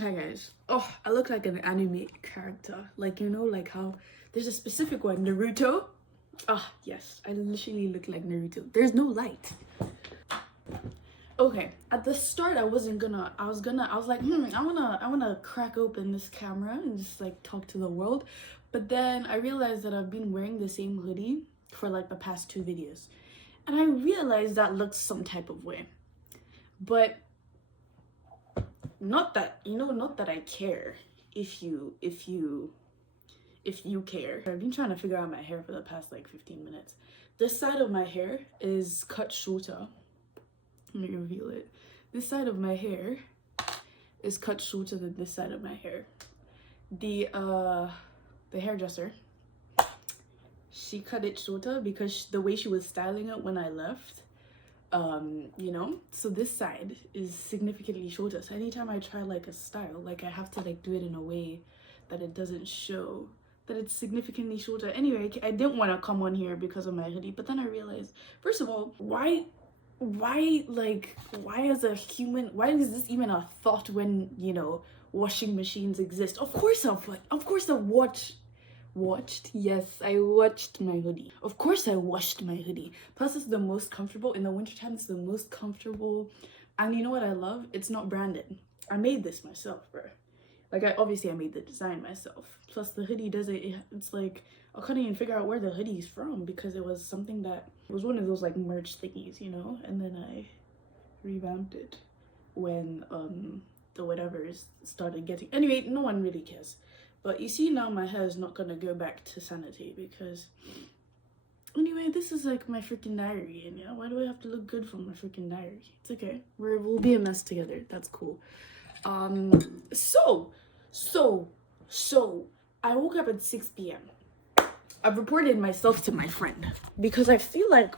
Hi guys. Oh, I look like an anime character. Like, you know, like how there's a specific one, Naruto. Ah, yes, I literally look like Naruto. There's no light. Okay, at the start I was like, I wanna crack open this camera and just like talk to the world. But then I realized that I've been wearing the same hoodie for like the past 2 videos. And I realized that looks some type of way. But not that I care if you care. I've been trying to figure out my hair for the past like 15 minutes. This side of my hair is cut shorter. Let me reveal it. This side of my hair is cut shorter than this side of my hair. The hairdresser, she cut it shorter because the way she was styling it when I left, you know, so this side is significantly shorter. So anytime I try like a style, like I have to like do it in a way that it doesn't show that it's significantly shorter. Anyway, I didn't want to come on here because of my hoodie, but then I realized, first of all, why as a human, why is this even a thought when, you know, washing machines exist? Of course I've watched, yes, I watched my hoodie. Of course I washed my hoodie. Plus it's the most comfortable in the wintertime. It's the most comfortable, and you know what I love? It's not branded. I made this myself, bro. Like, I made the design myself. Plus the hoodie it's like, I couldn't even figure out where the hoodie's from because it was something that, it was one of those like merch thingies, you know? And then I revamped it when the whatevers started getting, anyway, no one really cares. But you see, now my hair is not gonna go back to sanity because, anyway, this is like my freaking diary, and yeah, why do I have to look good for my freaking diary? It's okay, we'll be a mess together. That's cool. So I woke up at 6 p.m. I've reported myself to my friend because I feel like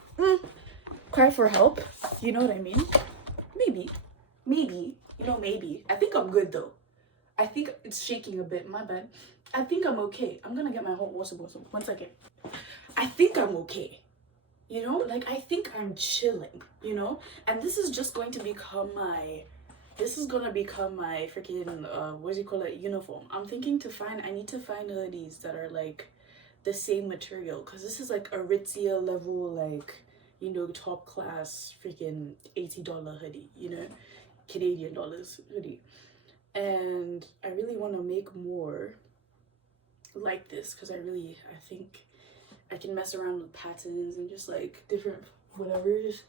cry for help. You know what I mean? Maybe, maybe. I think I'm good though. I think it's shaking a bit. My bad. I think I'm okay. I'm gonna get my hot water bottle. 1 second. I think I'm okay. You know, like I think I'm chilling. You know, and this is just going to become my. This is gonna become my freaking what do you call it, uniform. I need to find hoodies that are like the same material, because this is like a Aritzia level, like, you know, top class freaking $80 hoodie, you know, Canadian dollars hoodie. And I really want to make more like this because I think I can mess around with patterns and just like different whatevers.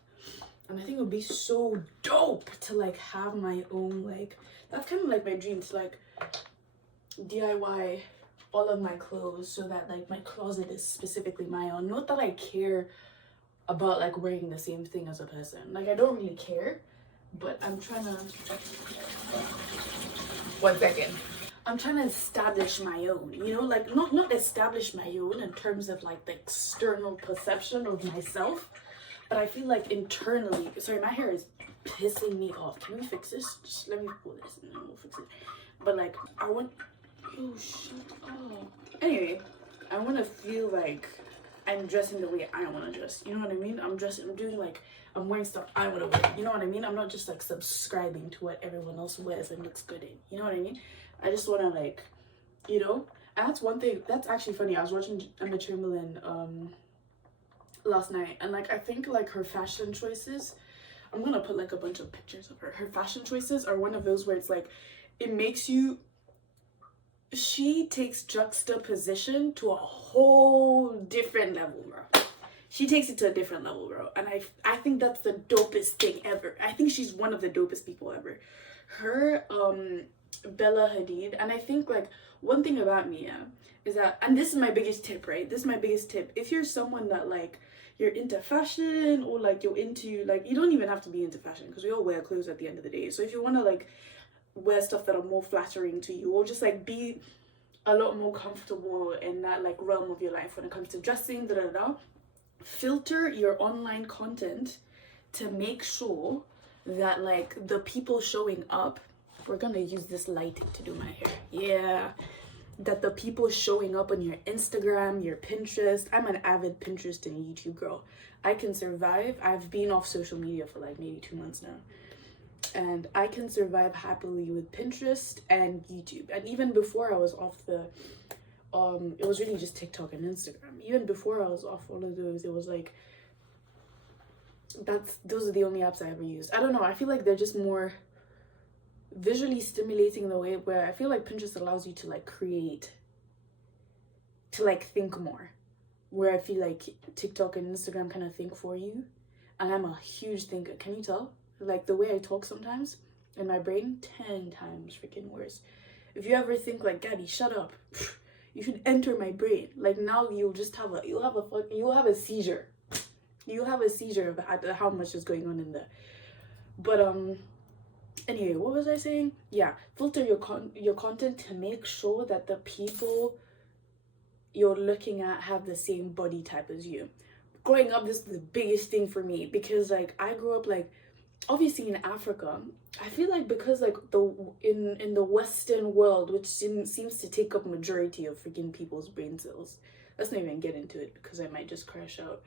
And I think it would be so dope to like have my own, like, that's kind of like my dream, to like DIY all of my clothes so that like my closet is specifically my own. Not that I care about like wearing the same thing as a person. Like, I don't really care, but I'm trying to, 1 second. I'm trying to establish my own, you know, like not establish my own in terms of like the external perception of myself, but I feel like internally, sorry, my hair is pissing me off. Can we fix this? Just let me pull this and then we'll fix it. But like, I want, oh, shut up. Anyway, I want to feel like I'm dressing the way I want to dress. You know what I mean? I'm doing like, I'm wearing stuff I want to wear. You know what I mean? I'm not just like subscribing to what everyone else wears and looks good in. You know what I mean? I just want to like, you know? And that's one thing, that's actually funny. I was watching Emma Chamberlain last night, and like I think like her fashion choices, I'm gonna put like a bunch of pictures of her fashion choices are one of those where it's like, it makes you, she takes juxtaposition to a whole different level, bro. She takes it to a different level, bro. And I think that's the dopest thing ever. I think she's one of the dopest people ever. Her Bella Hadid. And I think like one thing about me, yeah, is that, and this is my biggest tip, right? This is my biggest tip. If you're someone that like, you're into fashion, or like you're into, like, you don't even have to be into fashion because we all wear clothes at the end of the day. So if you want to like wear stuff that are more flattering to you, or just like be a lot more comfortable in that like realm of your life when it comes to dressing, filter your online content to make sure that like the people showing up, we're gonna use this lighting to do my hair, yeah, that the people showing up on your Instagram, your Pinterest. I'm an avid Pinterest and YouTube girl. I can survive. I've been off social media for like maybe 2 months now, and I can survive happily with Pinterest and YouTube. And even before I was off the it was really just TikTok and Instagram. Even before I was off all of those, it was like those are the only apps I ever used. I don't know, I feel like they're just more visually stimulating in the way where I feel like Pinterest allows you to like create, to like think more, where I feel like TikTok and Instagram kind of think for you. And I'm a huge thinker. Can you tell? Like the way I talk sometimes in my brain, 10 times freaking worse. If you ever think like, Gabby, shut up, you should enter my brain. Like now you'll have a seizure. You'll have a seizure of how much is going on in there. But anyway, what was I saying? Yeah, filter your content to make sure that the people you're looking at have the same body type as you. Growing up, this is the biggest thing for me, because like I grew up like obviously in Africa. I feel like because like in the Western world, which seems to take up majority of freaking people's brain cells. Let's not even get into it because I might just crash out.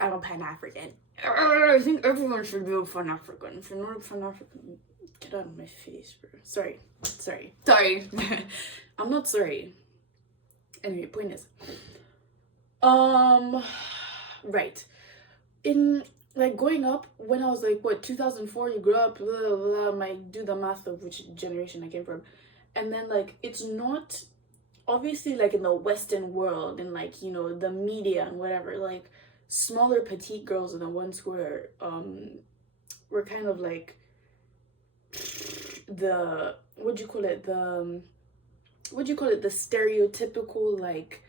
I'm a Pan-African. I think everyone should be a Pan-African. If you're not a Pan-African, get out of my face, bro. Sorry. I'm not sorry. Anyway, point is, right. In like growing up, when I was like, what, 2004, you grew up, blah, blah, blah, might do the math of which generation I came from. And then like, it's not, obviously like in the Western world and like, you know, the media and whatever, like smaller petite girls are the ones who were kind of like the, the stereotypical like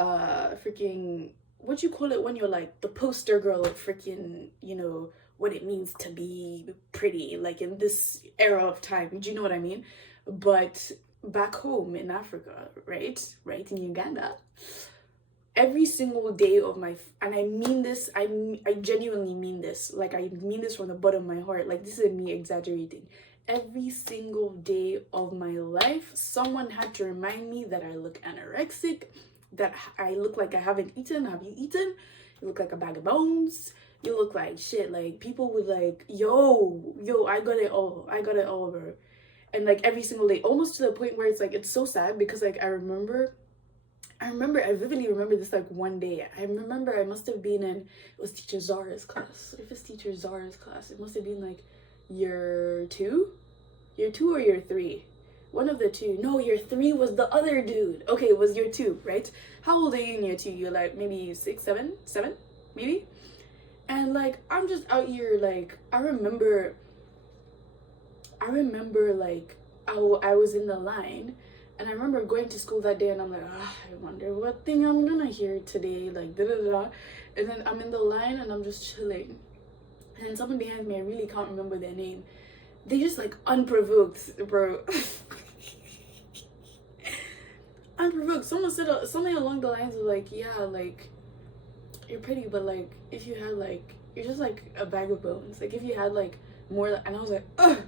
freaking, what do you call it when you're like the poster girl of freaking, you know, what it means to be pretty, like in this era of time, do you know what I mean? But back home in Africa, right in Uganda, every single day of my, and I mean this, I genuinely mean this, like I mean this from the bottom of my heart, like this is me exaggerating. Every single day of my life, someone had to remind me that I look anorexic, that I look like I haven't eaten. Have you eaten? You look like a bag of bones. You look like shit. Like people would like, yo, I got it all, bro. And like every single day, almost to the point where it's like, it's so sad because like I vividly remember this like one day. I remember I must have been in, it was teacher Zara's class. If it's teacher Zara's class, it must have been like year two or year three, one of the two. No, year three was the other dude. Okay, it was year two, right? How old are you in year two? You're like maybe 6, 7 maybe. And like I'm just out here, like I remember like I was in the line, and I remember going to school that day, and I'm like, I wonder what thing I'm gonna hear today, like da da da. And then I'm in the line and I'm just chilling, and then someone behind me, I really can't remember their name, they just like unprovoked, bro. Unprovoked, someone said something along the lines of like, yeah, like you're pretty, but like if you had like, you're just like a bag of bones, like if you had like more. And I was like, ugh.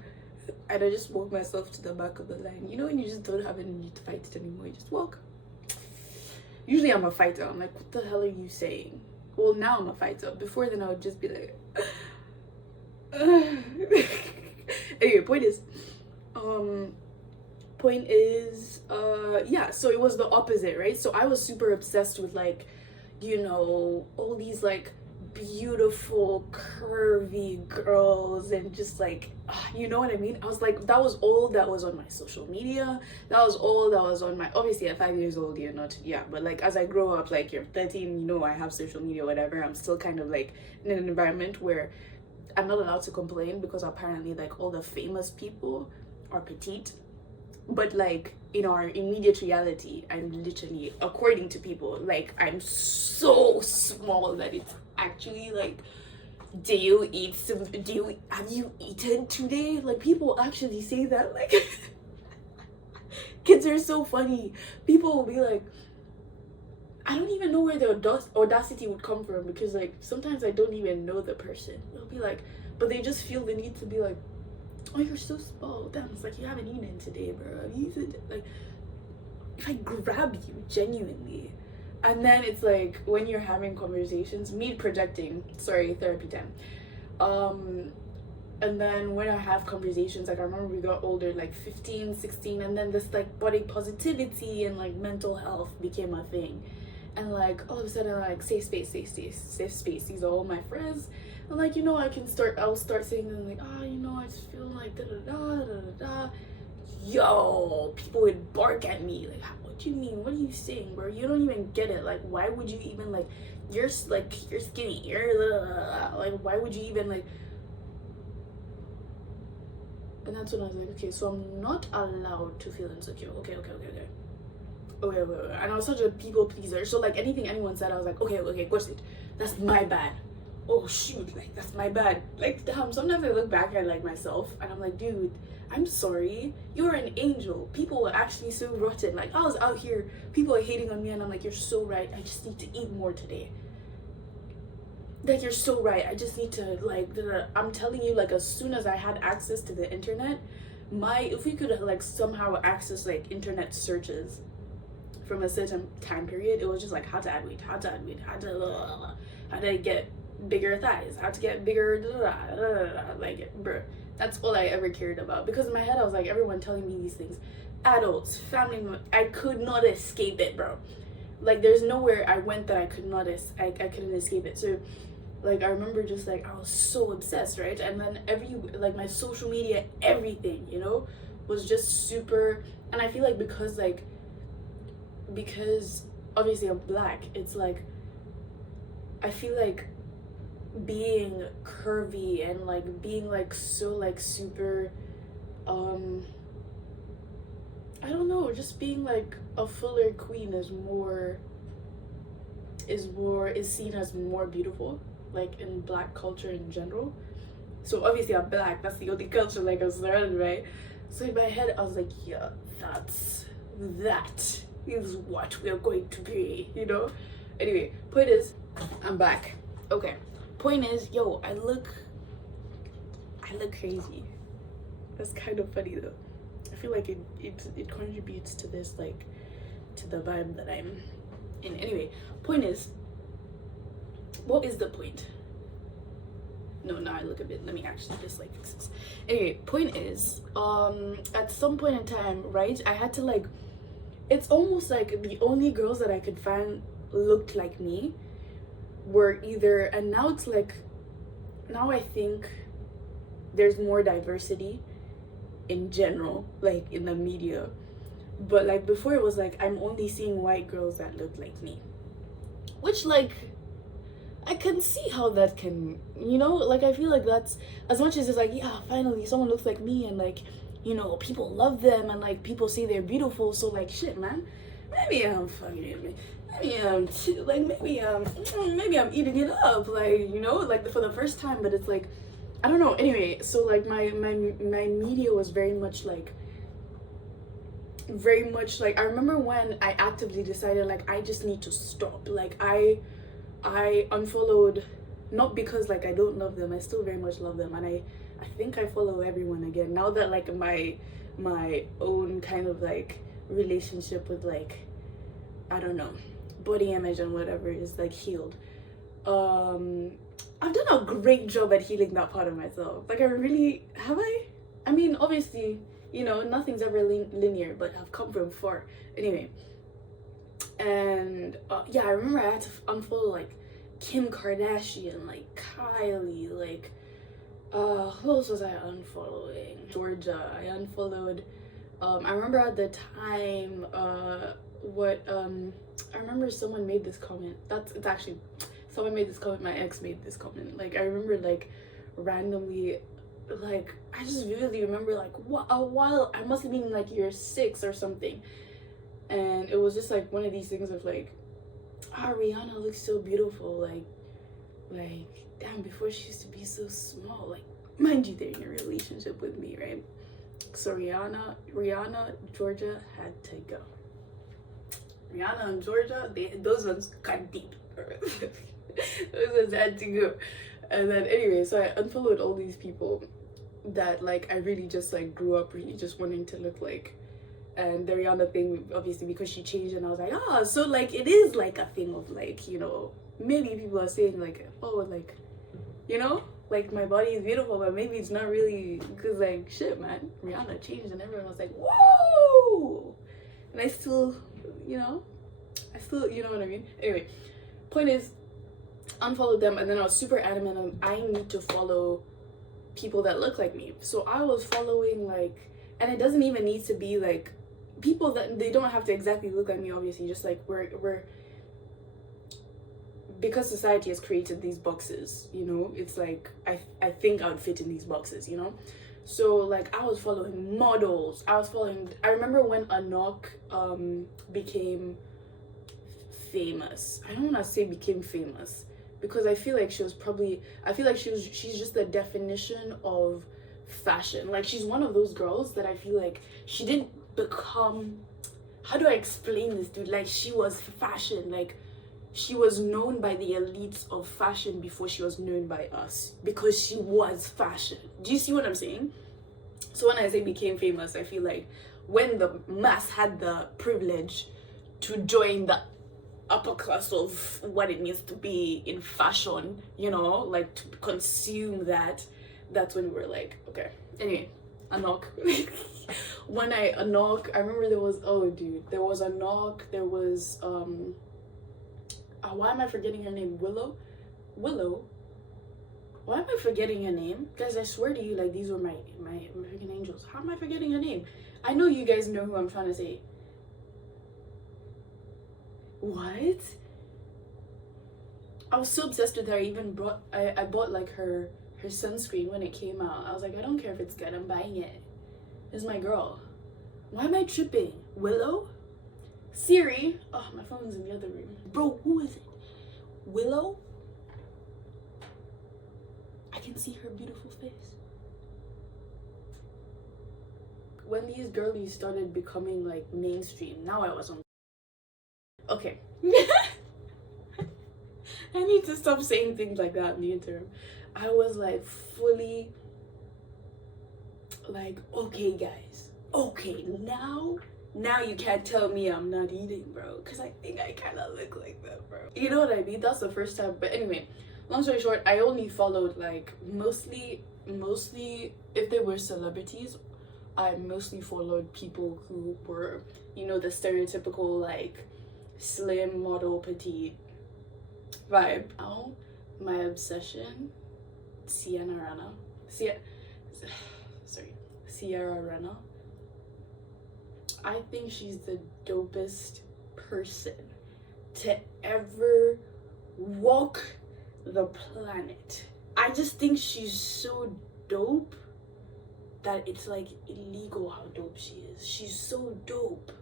And I just walked myself to the back of the line. You know when you just don't have any need to fight it anymore, you just walk. Usually I'm a fighter. I'm like, what the hell are you saying? Well, now I'm a fighter. Before then I would just be like anyway, point is yeah, so it was the opposite, right? So I was super obsessed with like, you know, all these like beautiful curvy girls and just like, you know what I mean? I was like, that was all that was on my social media, that was all that was on my, obviously at 5 years old you're not, yeah, but like as I grow up, like you're 13, you know, I have social media, whatever. I'm still kind of like in an environment where I'm not allowed to complain because apparently like all the famous people are petite, but like in our immediate reality, I'm literally, according to people, like I'm so small that it's actually like, have you eaten today? Like people actually say that, like kids are so funny. People will be like, I don't even know where the audacity would come from, because like sometimes I don't even know the person. They'll be like, but they just feel the need to be like, oh, you're so small. Damn, it's like you haven't eaten today, bro. Have you eaten? Like, if I grab you genuinely, and then it's like when you're having conversations, me projecting, sorry, therapy time. And then when I have conversations, like I remember we got older, like 15, 16, and then this like body positivity and like mental health became a thing. And like all of a sudden, like safe space, safe space, safe space. These are all my friends. And like, you know, I'll start saying them like, oh, you know, I just feel like da da da da da da. Yo, people would bark at me like, what do you mean? What are you saying, bro? You don't even get it. Like, why would you even like, you're skinny, like, why would you even like? And that's when I was like, okay, so I'm not allowed to feel insecure. Okay. And I was such a people pleaser. So like anything anyone said, I was like, okay, gosh, that's my bad. Oh shoot, like that's my bad. Like damn, sometimes I look back at like myself and I'm like, dude, I'm sorry. You're an angel. People are actually so rotten. Like I was out here, people are hating on me and I'm like, you're so right. I just need to eat more today. Like you're so right. I just need to like I'm telling you, like as soon as I had access to the internet, if we could like somehow access like internet searches from a certain time period, it was just like how to add weight, how to get bigger thighs, how to get bigger like bro, that's all I ever cared about. Because in my head I was like, everyone telling me these things, adults, family members, I could not escape it, bro. Like there's nowhere I went that I couldn't escape it. So like I remember just like I was so obsessed, right? And then like my social media, everything, you know, was just super. And I feel like because obviously I'm black, it's like I feel like being curvy and like being like so like super I don't know, just being like a fuller queen is seen as more beautiful, like in black culture in general. So obviously I'm black, that's the only culture like I was learning, right? So in my head I was like, yeah, that is what we're going to be, you know? Anyway, point is, I'm back. Okay, point is, yo, I look crazy. That's kind of funny though. I feel like it contributes to this, like, to the vibe that I'm in. Anyway, point is, what is the point? No, now I look a bit, let me actually just like fix this. Anyway, point is, at some point in time, right, I had to like, it's almost like the only girls that I could find looked like me were either, and now it's like, now I think there's more diversity in general, like in the media, but like before it was like I'm only seeing white girls that look like me, which like I can see how that can, you know, like I feel like that's, as much as it's like, yeah, finally someone looks like me and like, you know, people love them and like people say they're beautiful, so like shit, man, maybe I'm fucking, maybe I'm eating it up, like, you know, like for the first time. But it's like, I don't know. Anyway, so like my media was very much like I remember when I actively decided like I just need to stop. Like I unfollowed, not because like I don't love them, I still very much love them, and I think I follow everyone again now that like my own kind of like relationship with like, I don't know, body image and whatever is like healed. I've done a great job at healing that part of myself. Like I really have. I mean, obviously, you know, nothing's ever linear, but I've come from far. Anyway, and yeah, I remember I had to unfollow like Kim Kardashian, like Kylie, like who else was I unfollowing? Georgia. I unfollowed. I remember at the time, I remember someone made this comment. Someone made this comment. My ex made this comment. Like I remember, like randomly, like I just vividly remember, like a while. I must have been like year 6 or something, and it was just like one of these things of like, Rihanna looks so beautiful. Like damn, before she used to be so small. Like mind you, they're in a relationship with me, right? So Rihanna, Georgia had to go. Rihanna and Georgia, those ones cut deep. Those ones had to go. And then anyway, so I unfollowed all these people that like I really just like grew up really just wanting to look like. And the Rihanna thing, obviously, because she changed, and I was like, so like it is like a thing of like, you know, maybe people are saying like, oh, like, you know, like my body is beautiful, but maybe it's not really, because like shit, man, Rihanna changed and everyone was like, whoa, and I still, you know what I mean. Anyway, point is, unfollowed them, and then I was super adamant on I need to follow people that look like me. So I was following like, and it doesn't even need to be like people that they don't have to exactly look like me, obviously, just like we're because society has created these boxes, you know, it's like I think I would fit in these boxes, you know. So like I was following models, I remember when Anok became famous. I don't want to say became famous, because I feel like she's just the definition of fashion. Like she's one of those girls that I feel like she didn't become, how do I explain this, dude? Like she was fashion, like she was known by the elites of fashion before she was known by us, because she was fashion. Do you see what I'm saying? So when I say became famous, I feel like when the mass had the privilege to join the upper class of what it means to be in fashion, you know, like to consume that, that's when we were like, okay. Anyway, Anok. I remember there was Anok, there was why am I forgetting her name? Willow? Why am I forgetting her name? Guys, I swear to you, like these were my freaking angels. How am I forgetting her name? I know you guys know who I'm trying to say. What? I was so obsessed with her. I bought like her sunscreen when it came out. I was like, I don't care if it's good, I'm buying it. It's my girl. Why am I tripping? Willow? Siri? Oh, my phone's in the other room. Bro, who is it? Willow? I can see her beautiful face. When these girlies started becoming like mainstream, now I was on. Okay. I need to stop saying things like that in the interim. I was like fully like, okay guys, okay, now you can't tell me I'm not eating, bro, because I think I kind of look like that, bro. You know what I mean? That's the first time. But anyway, long story short, I only followed like mostly if they were celebrities, I mostly followed people who were, you know, the stereotypical like slim model petite vibe. Now my obsession, Ciara Rana. I think she's the dopest person to ever walk the planet. I just think she's so dope that it's like illegal how dope she is. She's so dope.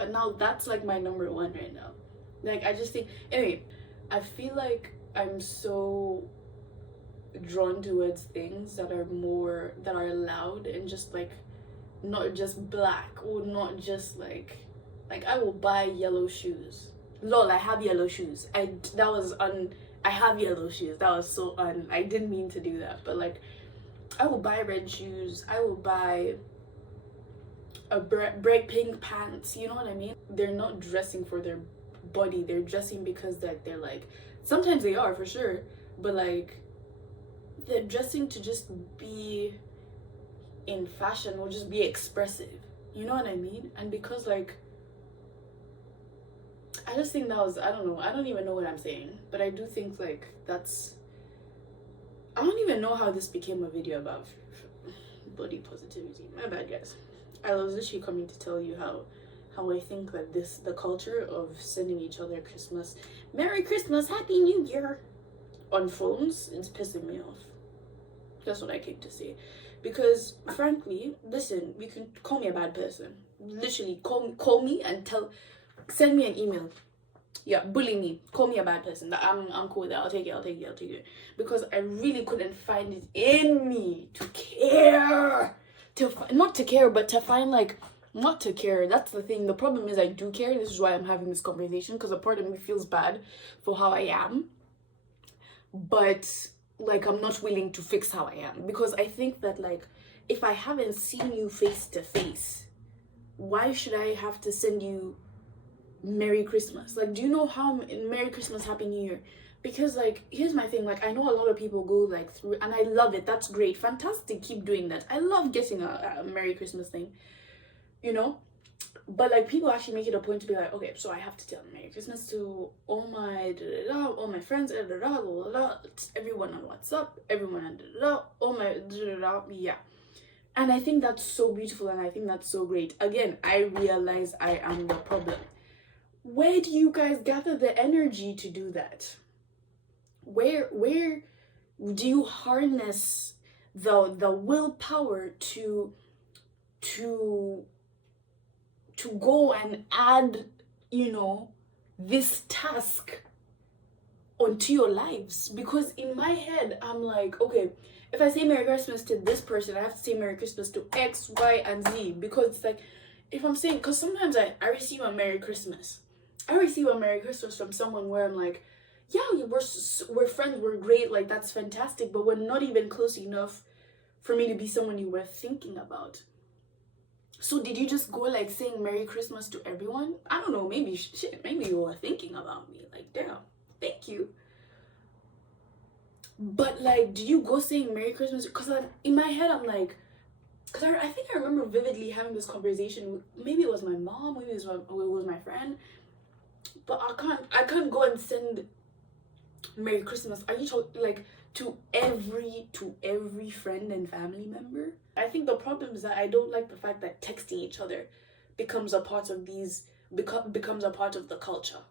And now that's like my number one right now. Like I just think, anyway, I feel like I'm so drawn towards things that are loud and just like not just black, or not just like I will buy yellow shoes. Lol, I have yellow shoes. I have yellow shoes. That was so I didn't mean to do that, but like I will buy red shoes. I will buy a bright pink pants. You know what I mean? They're not dressing for their body. They're dressing because they're like, sometimes they are for sure, but like they're dressing to just be in fashion or just be expressive. You know what I mean? And because like I just think that was, I don't know, I don't even know what I'm saying, but I do think like that's, I don't even know how this became a video about body positivity. My bad, guys. I was literally coming to tell you how I think that the culture of sending each other Christmas, Merry Christmas, Happy New Year on phones is pissing me off. That's what I came to say. Because frankly, listen, you can call me a bad person. Literally, call me and send me an email. Yeah, bully me, call me a bad person. That I'm cool with that. I'll take it. Because I really couldn't find it in me to care. Not to care, but to find like, not to care. That's the thing. The problem is I do care. This is why I'm having this conversation, because a part of me feels bad for how I am. But like I'm not willing to fix how I am, because I think that like if I haven't seen you face to face, why should I have to send you Merry Christmas? Like, do you know how Merry Christmas, Happy New Year Because like, here's my thing, like I know a lot of people go like through, and I love it, that's great, fantastic, keep doing that. I love getting a Merry Christmas thing, you know. But like, people actually make it a point to be like, okay, so I have to tell Merry Christmas to all my all my friends, everyone on WhatsApp, everyone on all my yeah. And I think that's so beautiful, and I think that's so great. Again, I realize I am the problem. Where do you guys gather the energy to do that? Where do you harness the willpower to go and add, you know, this task onto your lives? Because in my head, I'm like, okay, if I say Merry Christmas to this person, I have to say Merry Christmas to X, Y, and Z. Because it's like, if I'm saying, because sometimes I receive a Merry Christmas. I receive a Merry Christmas from someone where I'm like, yeah, we're friends, we're great, like that's fantastic, but we're not even close enough for me to be someone you were thinking about. So did you just go like saying Merry Christmas to everyone? I don't know, maybe shit, maybe you were thinking about me. Like, damn, thank you. But like, do you go saying Merry Christmas? Because in my head, I'm like, because I think I remember vividly having this conversation with, maybe it was my mom, maybe it was my friend, but I can't go and send Merry Christmas. Are you talking like to every friend and family member? I think the problem is that I don't like the fact that texting each other becomes a part of becomes a part of the culture.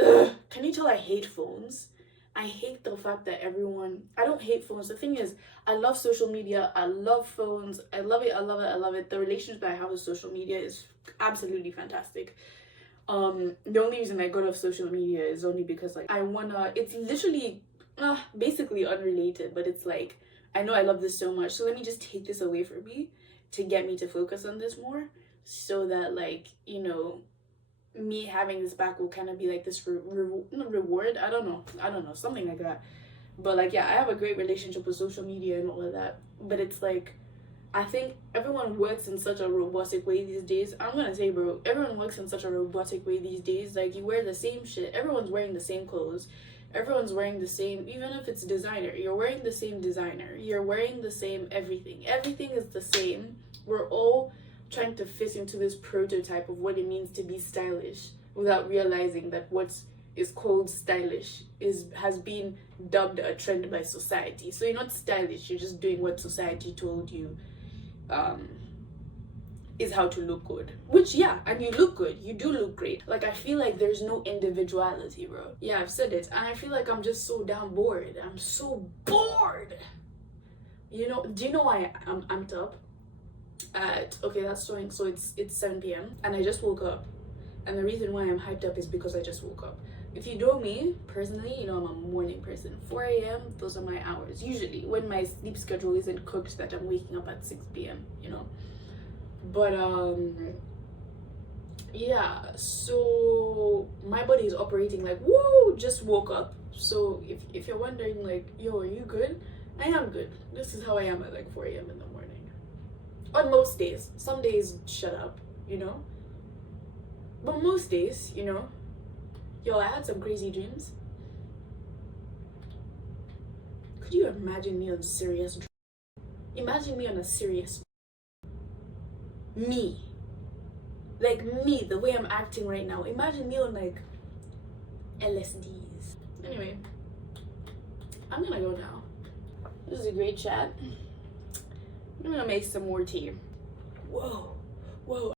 Ugh. Can you tell I hate phones? I hate the fact that I don't hate phones. The thing is, I love social media. I love phones. I love it. I love it. I love it. The relationship that I have with social media is absolutely fantastic. The only reason I got off social media is only because like it's literally basically unrelated, but it's like, I know I love this so much, so let me just take this away from me to get me to focus on this more, so that like, you know, me having this back will kind of be like this reward. I don't know, something like that. But like, yeah, I have a great relationship with social media and all of that, but it's like, I think everyone works in such a robotic way these days. I'm gonna say, bro, everyone works in such a robotic way these days. Like, you wear the same shit. Everyone's wearing the same clothes. Everyone's wearing the same, even if it's designer. You're wearing the same designer. You're wearing the same everything. Everything is the same. We're all trying to fit into this prototype of what it means to be stylish without realizing that what is called stylish has been dubbed a trend by society. So you're not stylish. You're just doing what society told you is how to look good, which, yeah, and you look good, you do look great. Like, I feel like there's no individuality, bro. Yeah, I've said it, and I feel like I'm just so damn bored. I'm so bored, you know. Do you know why I'm amped up at, okay, that's showing, so it's 7 p.m. and I just woke up, and the reason why I'm hyped up is because I just woke up. If you know me personally, you know I'm a morning person. 4 a.m, those are my hours usually, when my sleep schedule isn't cooked that I'm waking up at 6 p.m, you know. But yeah, so my body is operating like, woo, just woke up. So if you're wondering like, yo, are you good? I am good. This is how I am at like 4 a.m in the morning on most days. Some days, shut up, you know, but most days, you know. Yo, I had some crazy dreams. Could you imagine me on serious? Imagine me on a serious. Me. Like me, the way I'm acting right now. Imagine me on like LSDs. Anyway, I'm gonna go now. This is a great chat. I'm gonna make some more tea. Whoa, whoa.